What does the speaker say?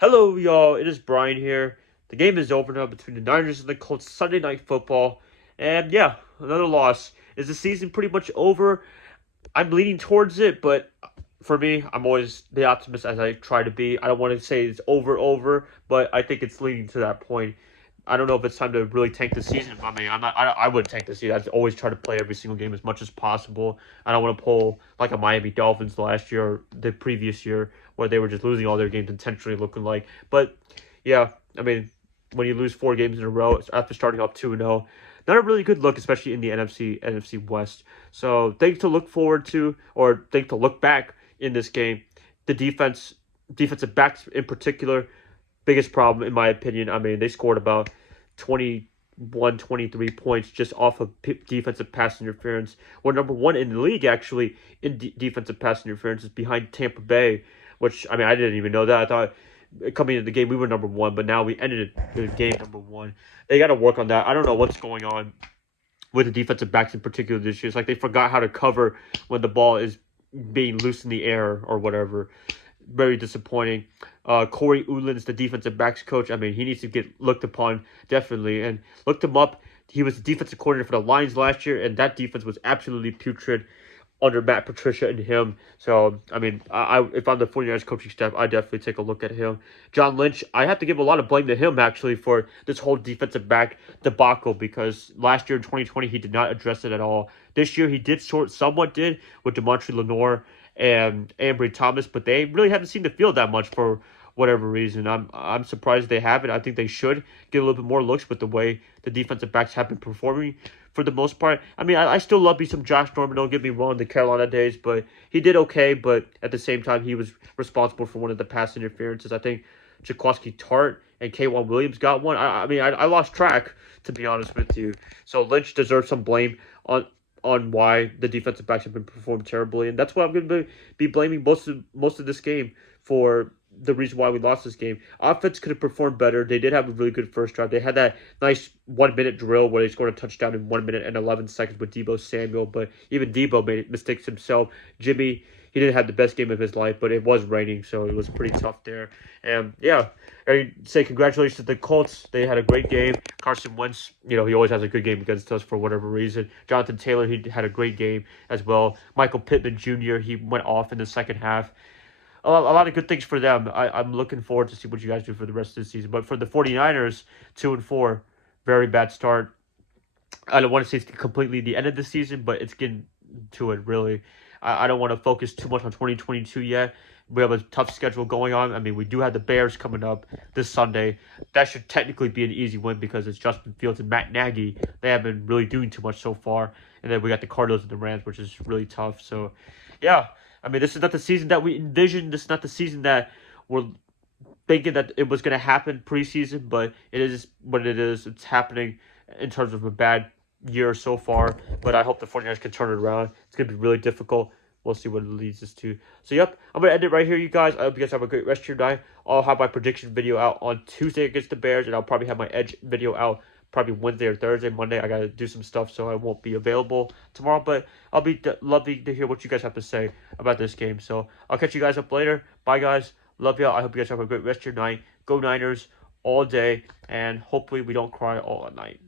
Hello, y'all. It is Brian here. The game is over now between the Niners and the Colts Sunday Night Football. And yeah, another loss. Is the season pretty much over? I'm leaning towards it, but for me, I'm always the optimist as I try to be. I don't want to say it's over, but I think it's leading to that point. I don't know if it's time to really tank the season. I mean, I'm not. I wouldn't tank the season. I'd always try to play every single game as much as possible. I don't want to pull like a Miami Dolphins last year or the previous year where they were just losing all their games intentionally, looking like. But yeah, I mean, when you lose 4 games in a row after starting off 2-0, not a really good look, especially in the NFC West. So things to look forward to, or things to look back in this game. The defensive backs in particular, biggest problem in my opinion. I mean, they scored about 21, 23 points just off of defensive pass interference. We're number one in the league, actually, in defensive pass interference, is behind Tampa Bay, which, I mean, I didn't even know that. I thought coming into the game we were number one, but now we ended the game number one. They got to work on that. I don't know what's going on with the defensive backs in particular this year. It's like they forgot how to cover when the ball is being loose in the air or whatever. Very disappointing. Corey Ulin's the defensive backs coach. I mean, he needs to get looked upon, definitely. And looked him up. He was the defensive coordinator for the Lions last year, and that defense was absolutely putrid under Matt Patricia and him. So, I mean, if I'm the 49ers coaching staff, I definitely take a look at him. John Lynch, I have to give a lot of blame to him, actually, for this whole defensive back debacle, because last year in 2020, he did not address it at all. This year, he somewhat did with DeMontre Lenore and Ambry Thomas, but they really haven't seen the field that much for whatever reason. I'm surprised they haven't. I think they should get a little bit more looks with the way the defensive backs have been performing for the most part. I mean, I still love me some Josh Norman, don't get me wrong, the Carolina days, but he did okay, but at the same time, he was responsible for one of the pass interferences. I think Jaquiski Tart and K'Wan Williams got one. I lost track, to be honest with you. So Lynch deserves some blame on why the defensive backs have been performed terribly, and that's why I'm going to be blaming most of this game for the reason why we lost this game. Offense could have performed better. They did have a really good first drive. They had that nice 1-minute drill where they scored a touchdown in 1 minute and 11 seconds with Deebo Samuel, but even Deebo made mistakes himself. Jimmy, he didn't have the best game of his life, but it was raining, so it was pretty tough there. And yeah, I say congratulations to the Colts. They had a great game. Carson Wentz, he always has a good game against us for whatever reason. Jonathan Taylor, he had a great game as well. Michael Pittman Jr., he went off in the second half. A lot of good things for them. I'm looking forward to see what you guys do for the rest of the season. But for the 49ers, 2-4, very bad start. I don't want to say it's completely the end of the season, but it's getting to it, really. I don't want to focus too much on 2022 yet. We have a tough schedule going on. I mean, we do have the Bears coming up this Sunday. That should technically be an easy win because it's Justin Fields and Matt Nagy. They haven't been really doing too much so far. And then we got the Cardinals and the Rams, which is really tough. So, yeah. I mean, this is not the season that we envisioned. This is not the season that we're thinking that it was going to happen preseason, but it is what it is. It's happening in terms of a bad year so far, but I hope the 49ers can turn it around. It's going to be really difficult. We'll see what it leads us to. So, yep, I'm going to end it right here, you guys. I hope you guys have a great rest of your night. I'll have my prediction video out on Tuesday against the Bears, and I'll probably have my Edge video out probably Wednesday or Thursday. Monday, I got to do some stuff, so I won't be available tomorrow, but I'll be lovely to hear what you guys have to say about this game. So, I'll catch you guys up later. Bye, guys. Love y'all. I hope you guys have a great rest of your night. Go Niners all day, and hopefully we don't cry all night.